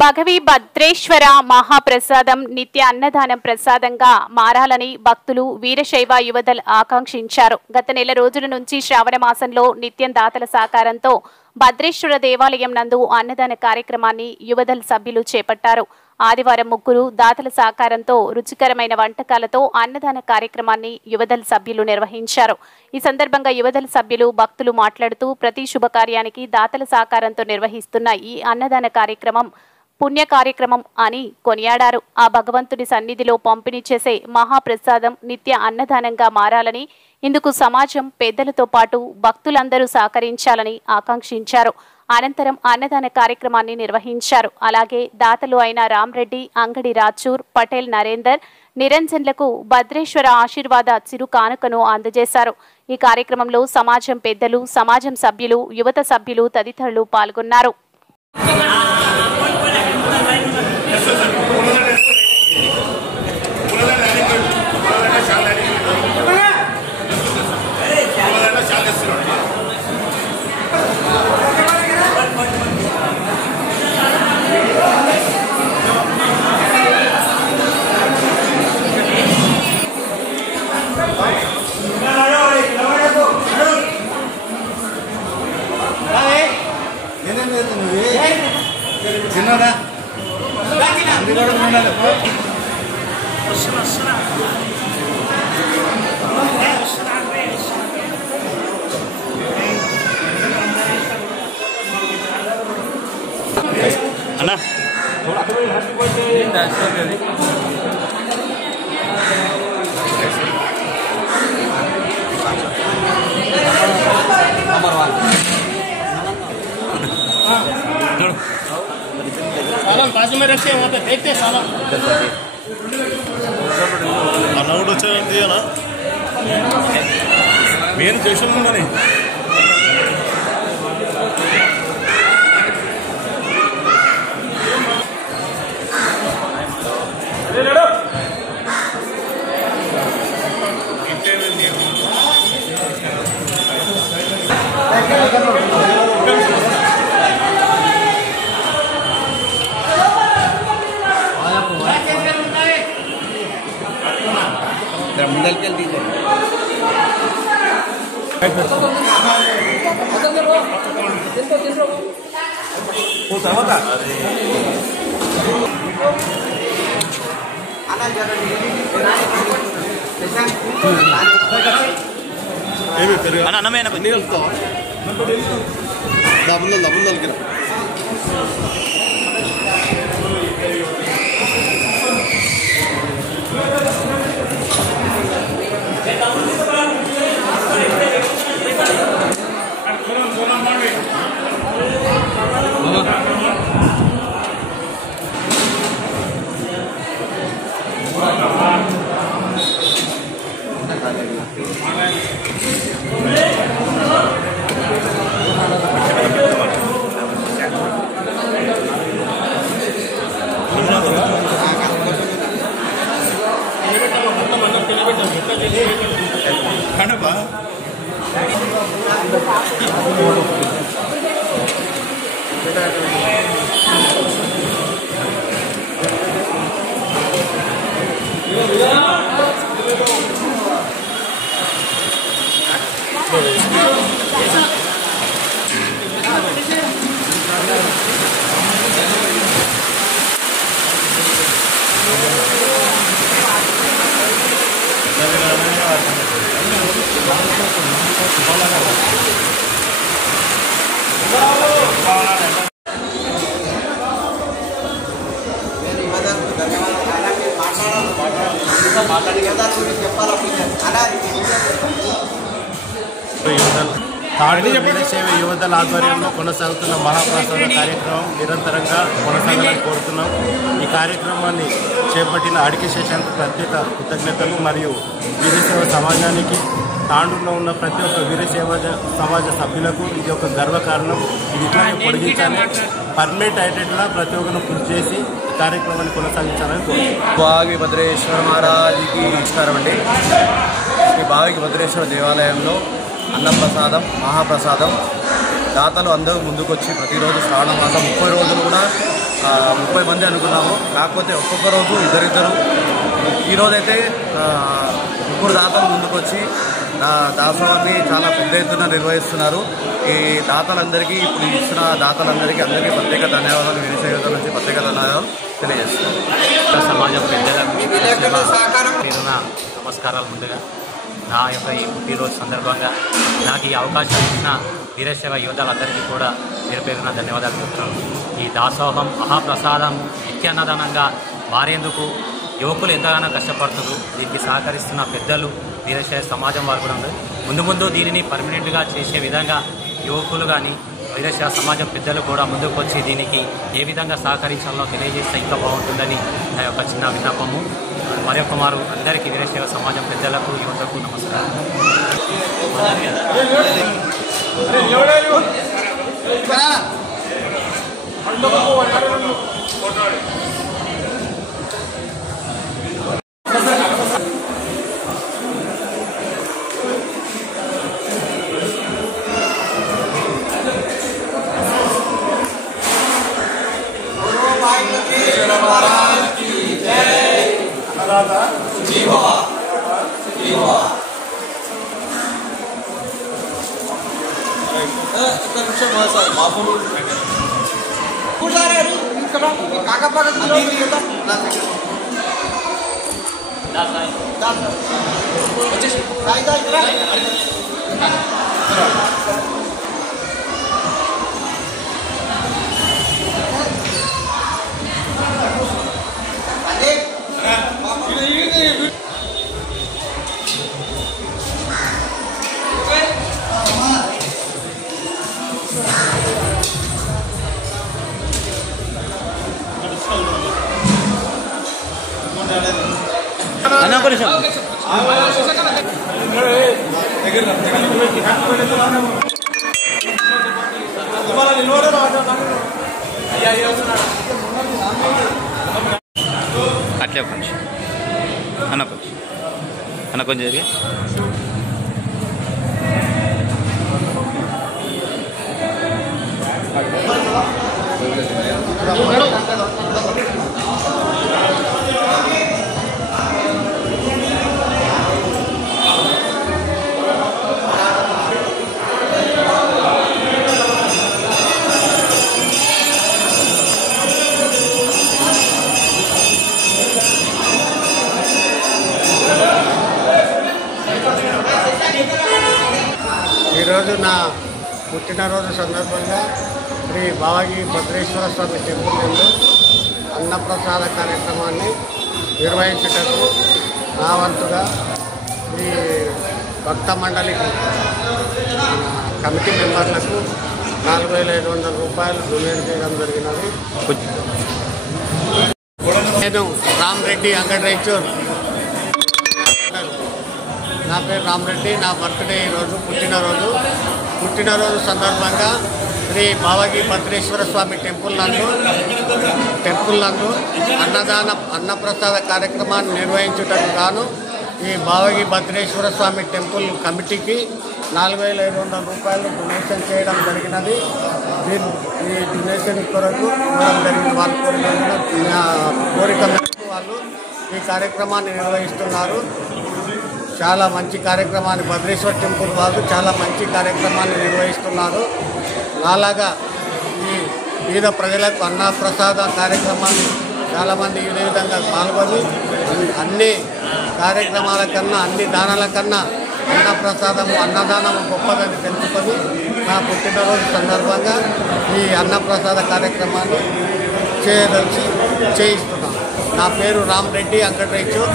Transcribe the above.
భగవి భద్రేశ్వర మహాప్రసాదం నిత్య అన్నదానం ప్రసాదంగా మారాలని భక్తులు వీరశైవ యువదల్ ఆకాంక్షించారు. గత నెల రోజుల నుంచి శ్రావణ మాసంలో నిత్యం దాతల సహకారంతో భద్రేశ్వర దేవాలయం నందు అన్నదాన కార్యక్రమాన్ని యువదల్ సభ్యులు చేపట్టారు. ఆదివారం ముగ్గురు దాతల సహకారంతో రుచికరమైన వంటకాలతో అన్నదాన కార్యక్రమాన్ని యువదల్ సభ్యులు నిర్వహించారు. ఈ సందర్భంగా యువదల్ సభ్యులు భక్తులు మాట్లాడుతూ ప్రతి శుభకార్యానికి దాతల సహకారంతో నిర్వహిస్తున్న ఈ అన్నదాన కార్యక్రమం పుణ్య కార్యక్రమం అని కొనియాడారు. ఆ భగవంతుడి సన్నిధిలో పంపిణీ చేసే మహాప్రసాదం నిత్య అన్నదానంగా మారాలని, ఇందుకు సమాజం పెద్దలతో పాటు భక్తులందరూ సహకరించాలని ఆకాంక్షించారు. అనంతరం అన్నదాన కార్యక్రమాన్ని నిర్వహించారు. అలాగే దాతలు అయిన రామ్రెడ్డి, అంగడి రాచూర్, పటేల్ నరేందర్, నిరంజన్లకు భద్రేశ్వర ఆశీర్వాద చిరు కానుకను అందజేశారు. ఈ కార్యక్రమంలో సమాజం పెద్దలు, సమాజం సభ్యులు, యువత సభ్యులు తదితరులు పాల్గొన్నారు. అన్నా सालन बाजू में रखे वहाँ पे देखते सालन అన్నౌట్ వచ్చాయండి అన్న మెయిన్ జంక్షన్ ఉందని मुंडल के दीजिए వీరశైవ యువదల ఆధ్వర్యంలో కొనసాగుతున్న మహాప్రసాద కార్యక్రమం నిరంతరంగా కొనసాగాలని కోరుతున్నాం. ఈ కార్యక్రమాన్ని చేపట్టిన అడికి శేషానికి ప్రత్యేక కృతజ్ఞతలు మరియు వీరశైవ సమాజానికి, తాండూరులో ఉన్న ప్రతి ఒక్క వీరశైవ సమాజ సభ్యులకు ఇది ఒక గర్వకారణం. ఇది ఇట్లానే పొడిగించాలి, పర్మనెంట్ అయ్యేటట్లా ప్రతి ఒక్కరు కృషి చేసి కార్యక్రమాన్ని కొనసాగించాలని కోరుతున్నాం. భాగవి భద్రేశ్వర మహారాజుకి నమస్కారం అండి. శ్రీ భాగవి భద్రేశ్వర దేవాలయంలో అన్నప్రసాదం, మహాప్రసాదం దాతలు అందరూ ముందుకొచ్చి ప్రతిరోజు శ్రావణ మాసం 30 రోజులు కూడా 30 మంది అనుకున్నాము. కాకపోతే ఒక్కొక్క రోజు ఇద్దరిద్దరు. ఈరోజైతే 3 దాతలు ముందుకొచ్చి దాసోహాన్ని చాలా పెద్ద ఎత్తున నిర్వహిస్తున్నారు. ఈ దాతలందరికీ, ఇప్పుడు ఇచ్చిన దాతలందరికీ ప్రత్యేక ధన్యవాదాలు. వీరశైవ యువతల నుంచి ప్రత్యేక ధన్యవాదాలు తెలియజేస్తున్నారు. సమాజం పెద్దలకు పేరున నమస్కారాలు. ముందుగా నా యొక్క ఈ పుట్టినరోజు సందర్భంగా నాకు ఈ అవకాశం ఇచ్చిన వీరశైవ యువతలందరికీ కూడా పేరున ధన్యవాదాలు చెప్తున్నాను. ఈ దాసోహం మహాప్రసాదం నిత్యాన్నదానంగా మారేందుకు యువకులు ఎంతగానో కష్టపడుతున్నారు. దీనికి సహకరిస్తున్న పెద్దలు వీరశైవ సమాజం వారు కూడా ఉన్నారు. ముందు దీనిని పర్మనెంట్గా చేసే విధంగా యువకులు కానీ వీరశైవ సమాజం పెద్దలు కూడా ముందుకు వచ్చి దీనికి ఏ విధంగా సహకరించాలో తెలియజేస్తే ఇంకా బాగుంటుందని నా యొక్క చిన్న విన్నపము. మరొక మారు అందరికీ వీరశైవ సమాజం పెద్దలకు యువతకు నమస్కారం. అట్లే కొంచెం అన్న కొంచెం జరిగి ఈరోజు నా పుట్టినరోజు సందర్భంగా శ్రీ బావాగి భద్రేశ్వర స్వామి టెంపుల్ నందు అన్నప్రసాద కార్యక్రమాన్ని నిర్వహించుటకు నా వంతుగా ఈ భక్త మండలికి కమిటీ మెంబర్లకు 4,500 రూపాయలు డొనేట్ చేయడం జరిగినది. నేను రామరెడ్డి అంగడ్రైచూర్. నా పేరు రామరెడ్డి. నా బర్త్డే ఈరోజు పుట్టినరోజు సందర్భంగా శ్రీ బావాగి భద్రేశ్వర స్వామి టెంపుల్ నందు అన్నప్రసాద కార్యక్రమాన్ని నిర్వహించుటకు గాను ఈ బావాగి భద్రేశ్వర స్వామి టెంపుల్ కమిటీకి 4,500 రూపాయలు డొనేషన్ చేయడం జరిగినది. ఈ డొనేషన్ కొరకు జరిగిన వాళ్ళ కోరిక మేరకు వాళ్ళు ఈ కార్యక్రమాన్ని నిర్వహిస్తున్నారు. చాలా మంచి కార్యక్రమాన్ని భద్రేశ్వర టెంపుల్ వాళ్ళు చాలా మంచి కార్యక్రమాన్ని నిర్వహిస్తున్నారు. అలాగా ఈ పేద ప్రజలకు అన్నప్రసాద కార్యక్రమాన్ని చాలామంది ఇదే విధంగా పాల్గొని అన్ని కార్యక్రమాల కన్నా అన్ని దానాల కన్నా అన్నదానము గొప్పదని తెలుసుకొని నా పుట్టినరోజు సందర్భంగా ఈ అన్నప్రసాద కార్యక్రమాన్ని చేయిస్తున్నాను. నా పేరు రామరెడ్డి అంకటరైచూర్.